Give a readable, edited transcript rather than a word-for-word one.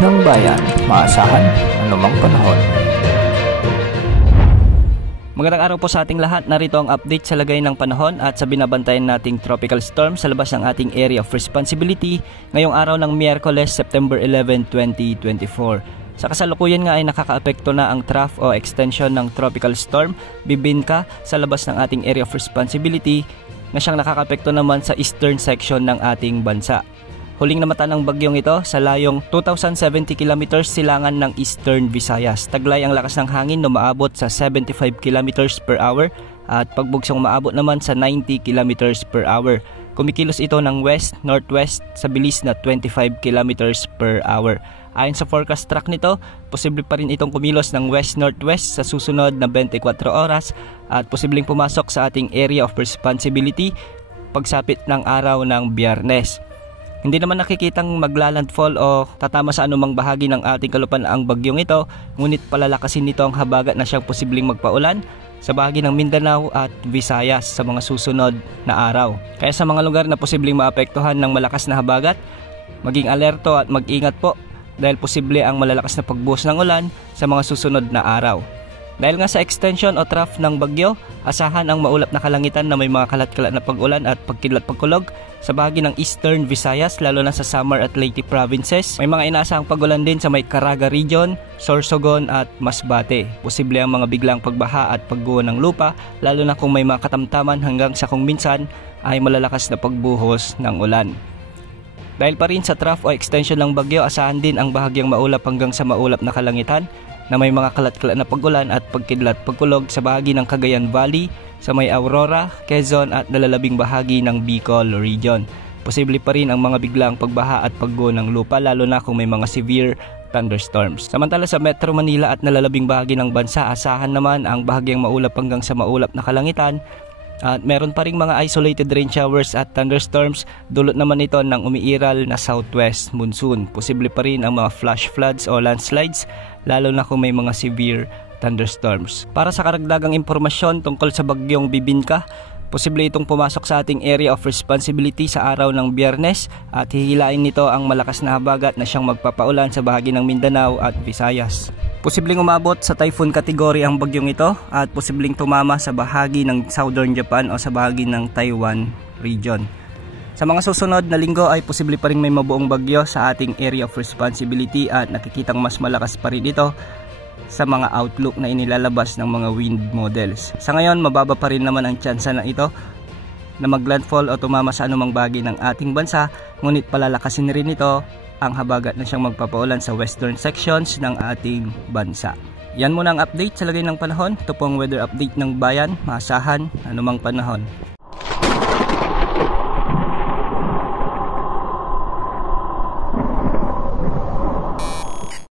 ng bayan, maasahan anumang panahon. Magandang araw po sa ating lahat. Narito ang update sa lagay ng panahon at sa binabantayan nating tropical storm sa labas ng ating area of responsibility ngayong araw ng Miyerkules, September 11, 2024. Sa kasalukuyan nga ay nakakaapekto na ang trough o extension ng tropical storm Bibinka sa labas ng ating area of responsibility na siyang nakakaapekto naman sa eastern section ng ating bansa. Huling namata ng bagyong ito sa layong 2,070 km silangan ng Eastern Visayas. Taglay ang lakas ng hangin na maabot sa 75 km per hour at pagbugsong maabot naman sa 90 km per hour. Kumikilos ito ng west-northwest sa bilis na 25 km per hour. Ayon sa forecast track nito, posible pa rin itong kumilos ng west-northwest sa susunod na 24 oras at posibleng pumasok sa ating area of responsibility pagsapit ng araw ng Biyernes. Hindi naman nakikitang maglalandfall o tatama sa anumang bahagi ng ating kalupaan ang bagyong ito, ngunit palalakasin nito ang habagat na siyang posibleng magpaulan sa bahagi ng Mindanao at Visayas sa mga susunod na araw. Kaya sa mga lugar na posibleng maapektuhan ng malakas na habagat, maging alerto at mag-ingat po dahil posible ang malalakas na pagbuhos ng ulan sa mga susunod na araw. Dahil nga sa extension o trough ng bagyo, asahan ang maulap na kalangitan na may mga kalat-kalat na pag-ulan at pagkidlat-pagkulog sa bahagi ng Eastern Visayas, lalo na sa Samar at Leyte provinces. May mga inaasahang pag-ulan din sa may Caraga region, Sorsogon at Masbate. Posible ang mga biglang pagbaha at pagguho ng lupa, lalo na kung may mga katamtaman hanggang sa kung minsan ay malalakas na pagbuhos ng ulan. Dahil pa rin sa trough o extension ng bagyo, asahan din ang bahagyang maulap hanggang sa maulap na kalangitan na may mga kalat-kalat na pag-ulan at pagkidlat-pagkulog sa bahagi ng Cagayan Valley, sa may Aurora, Quezon at nalalabing bahagi ng Bicol region. Posible pa rin ang mga biglang pagbaha at pagguho ng lupa, lalo na kung may mga severe thunderstorms. Samantala sa Metro Manila at nalalabing bahagi ng bansa, asahan naman ang bahagyang maulap hanggang sa maulap na kalangitan at meron pa ring mga isolated rain showers at thunderstorms, dulot naman ito ng umiiral na southwest monsoon. Posible pa rin ang mga flash floods o landslides, lalo na kung may mga severe thunderstorms. Para sa karagdagang impormasyon tungkol sa bagyong Bibinka, posible itong pumasok sa ating area of responsibility sa araw ng Biyernes at hihilain nito ang malakas na habagat na siyang magpapaulan sa bahagi ng Mindanao at Visayas. Posibleng umabot sa typhoon category ang bagyong ito at posibleng tumama sa bahagi ng Southern Japan o sa bahagi ng Taiwan region. Sa mga susunod na linggo ay posible pa rin may mabuong bagyo sa ating area of responsibility at nakikitang mas malakas pa rin ito sa mga outlook na inilalabas ng mga wind models. Sa ngayon, mababa pa rin naman ang tsansa na ito na maglandfall o tumama sa anumang bahagi ng ating bansa, ngunit palalakasin rin ito ang habagat na siyang magpapaulan sa western sections ng ating bansa. Yan muna ang update sa lagay ng panahon. Ito po ang weather update ng bayan, maasahan anumang panahon.